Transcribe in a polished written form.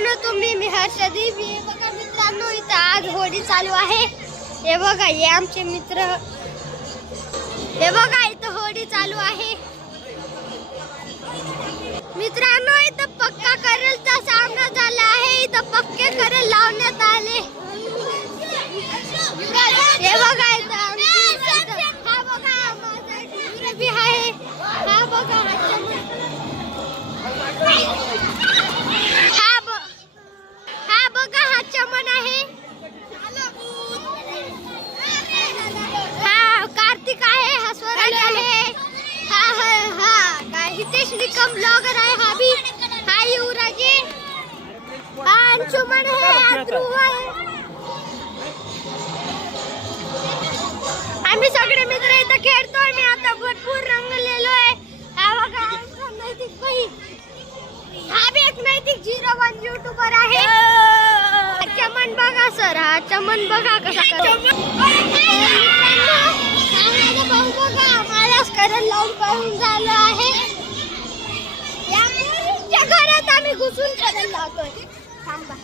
मित्रांनो तुम्ही मी हर्षदीप. हे बघा मित्रांनो इथं आज होळी चालू आहे. हे बघा हे आमचे मित्र. हे बघा इथं होळी चालू आहे मित्रांनो. इथं पक्का करेलचा सामना झाला आहे. इथं पक्के करेल लावण्यात आले. हे बघा इथं हा बघा माझा बी आहे. हा बघा हा बघा हा चमन आहे. हा कार्तिक आहे. हा स्वराज आहे. हा हितेश निकम ब्लॉगर आहे. हा भी हा युवराज आहे. हा अंशुमन आहे. हा ध्रुव आहे. आम्ही सगळे मित्र इथं खेळतोय. मी आता भरपूर रंगलेलो आहे. हा बघा नैतिक भाई. हा भी एक नैतिक 01 युट्यूबर आहे. चमन बघा सर. हा चमन बघा कसा करतो. भाऊ बघा मला करंट लावून पळून झालं आहे. या मुलीच्या घरात आम्ही घुसून करंट लावतोय. थांबा